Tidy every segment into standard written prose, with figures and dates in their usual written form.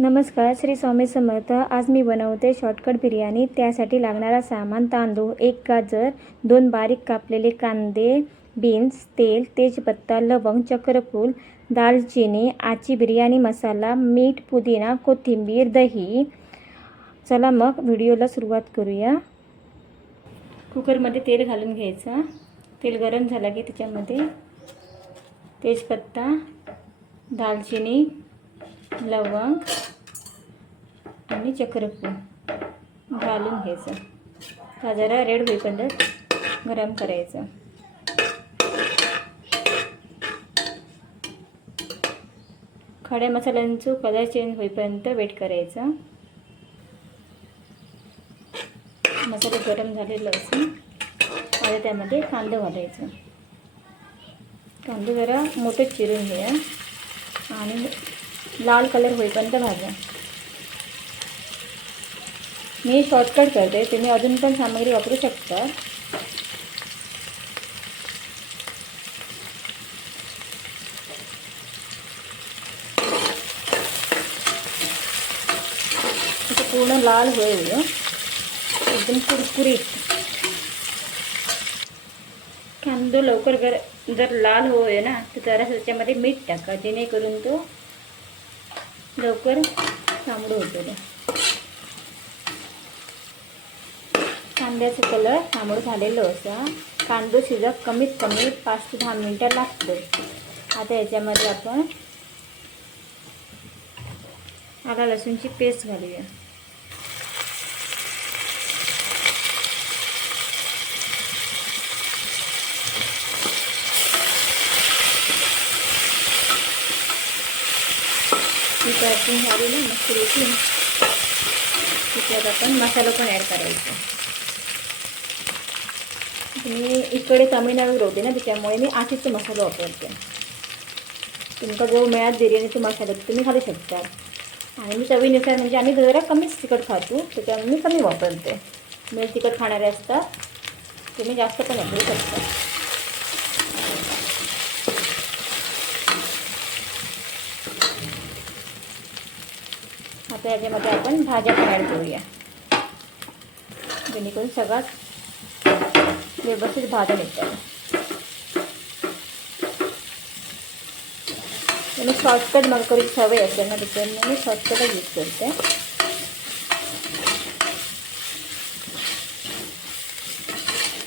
नमस्कार, श्री स्वामी समर्थ. आज मी बनवते शॉर्टकट बिर्याणी. त्यासाठी लागणारा सामान: तांदूळ, 1 गाजर, 2 बारीक कापलेले कांदे, बीन्स, तेल, तेजपत्ता, लवंग, चक्रफूल, दालचिनी, आची बिर्याणी मसाला, मीठ, पुदिना, कोथिंबीर, दही. चला मग व्हिडिओला सुरुवात करूया. कुकरमध्ये तेल घालून घ्यायचं. तेल गरम झालं की त्याच्यामध्ये तेजपत्ता, दालचिनी, लवंग आणि चक्रफूल घालून घ्यायचं. हा जरा रेड होईपर्यंत गरम करायचं. खड्या मसाल्यांचं कलर चेंज होईपर्यंत वेट करायचा. मसाले गरम झालेलं असून आता त्यामध्ये कांदा घालायचं. कांदा जरा मोठं चिरून घ्या आणि लाल कलर होईपर्यंत भाजा. मी शॉर्टकट करते, तुम्ही अजून पण सामग्री वापरू शकता. पूर्ण लाल होईल, एकदम कुरकुरीत. कांदा लवकर जर लाल होईल ना तर जरा त्याच्यामध्ये मीठ टाका, जेणेकरून तो लवकर तांबडं होतो. कांद्याचा कलर तांबडं झालेलं असं. कांदा शिजा कमीत कमी 5 ते 10 मिनिटं लागतं. आता याच्यामध्ये आपण आला लसूणची पेस्ट घालूया. ती पॅकिंग झाली ना मस्त रेती. त्याच्यात आपण मसाला पण ॲड करायचा. मी इकडे तामिळनाडूत होते ना, त्याच्यामुळे मी आचीचा मसाला वापरते. तुमचा जो मिळात बिर्याणीचा मसाला तुम्ही घालू शकता. आणि मी चवीनुसार, म्हणजे आम्ही जरा कमीच तिखट खातो त्याच्यामुळे मी कमी वापरते. मी तिखट खाणारे असतात, तुम्ही जास्त पण वापरू शकता. आता याच्यामध्ये आपण भाज्या पण ॲड करूया, जेणेकरून सगळ्यात व्यवस्थित भाज्या निघतात. मी शॉर्टकट मग करून सवय असेल ना, त्याच्यामुळे मी शॉर्टकटच यूज करते.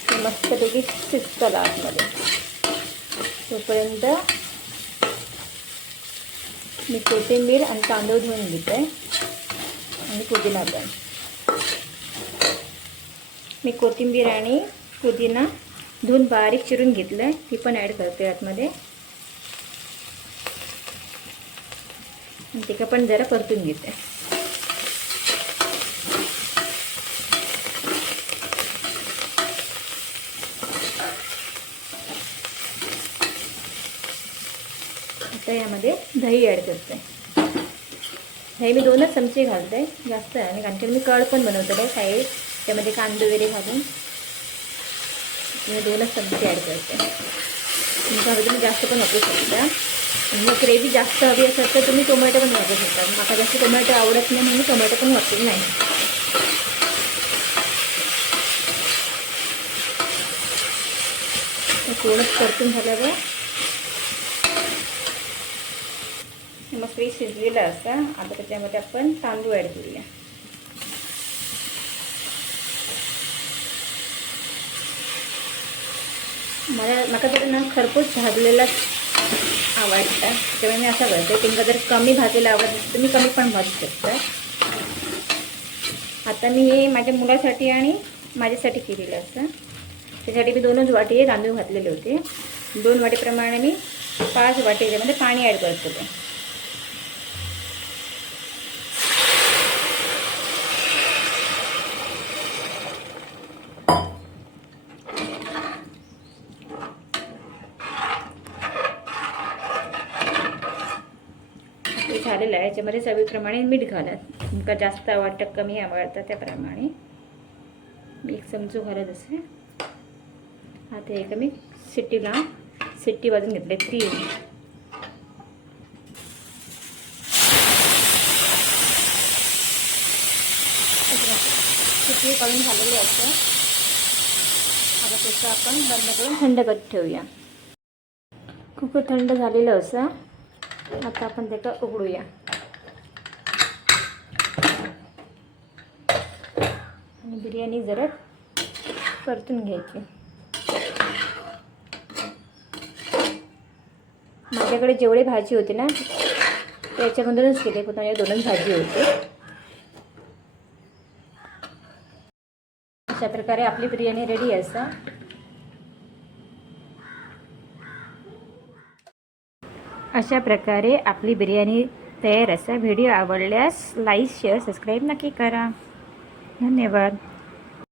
ते मस्तपैकी शिजतं आतमध्ये. तोपर्यंत मी कोथिंबीर आणि तांदूळ धुवून घेते आणि पुदिना पण. मी कोथिंबीर आणि पुदिना धुवून बारीक चिरून घेतलं आहे, ती पण ॲड करते आतमध्ये. आणि ते पण जरा परतून घेते. आता यामध्ये दही ॲड करते. दही मी 2च चमचे घालते, जास्त आहे. आणि कारण मी कढ पण बनवते साईड, त्यामध्ये कांदे वगैरे घालून मी 2च चमचे ॲड करते. तुम्ही जास्त पण वापरू शकता. मग ग्रेव्ही जास्त हवी असेल तर तुम्ही टोमॅटो पण वापरू शकता. मला जास्त टोमॅटो आवडत नाही म्हणून टोमॅटो पण वापरत नाही. थोडंच परतून झाल्यावर मस्त शिजलेलं असं. आता त्याच्यामध्ये आपण तांदूळ ॲड करूया. मला जर ना खरपूस भाजलेला आवडतं, त्यामुळे मी असं करते. तुम्हाला जर कमी भाजलेला आवडतं तुम्ही कमी पण भाजू शकता. आता मी हे माझ्या मुलासाठी आणि माझ्यासाठी केलेलं असं. त्यासाठी मी 2च वाटी तांदूळ घातलेले होते. 2 वाटीप्रमाणे मी 5 वाटी त्यामध्ये पाणी ॲड करतो. ते झालेलं आहे. याच्यामध्ये चवीप्रमाणे मीठ घाला. तुमका जास्त आवडतं कमी आवडतं त्याप्रमाणे. मी 1 चमचा घालत असे. आता एक मी शिट्टी वाजून घेतले 3. उकळी काढून झालेली असतं. आता त्याचं आपण बंद करून थंड करत ठेवूया. कुकर थंड झालेलं असं. आता आपण त्याला उघडूया आणि बिर्याणी जरा परतून घ्यायची. माझ्याकडे जेवढे भाजी होती ना त्याच्यामधूनच केले, पण माझ्या 2च भाजी होती. अशा प्रकारे आपली बिर्याणी रेडी असं. अशा प्रकारे आपली बिर्याणी तयार असा. व्हिडिओ आवडल्यास लाईक शेअर सबस्क्राईब नक्की करा. धन्यवाद.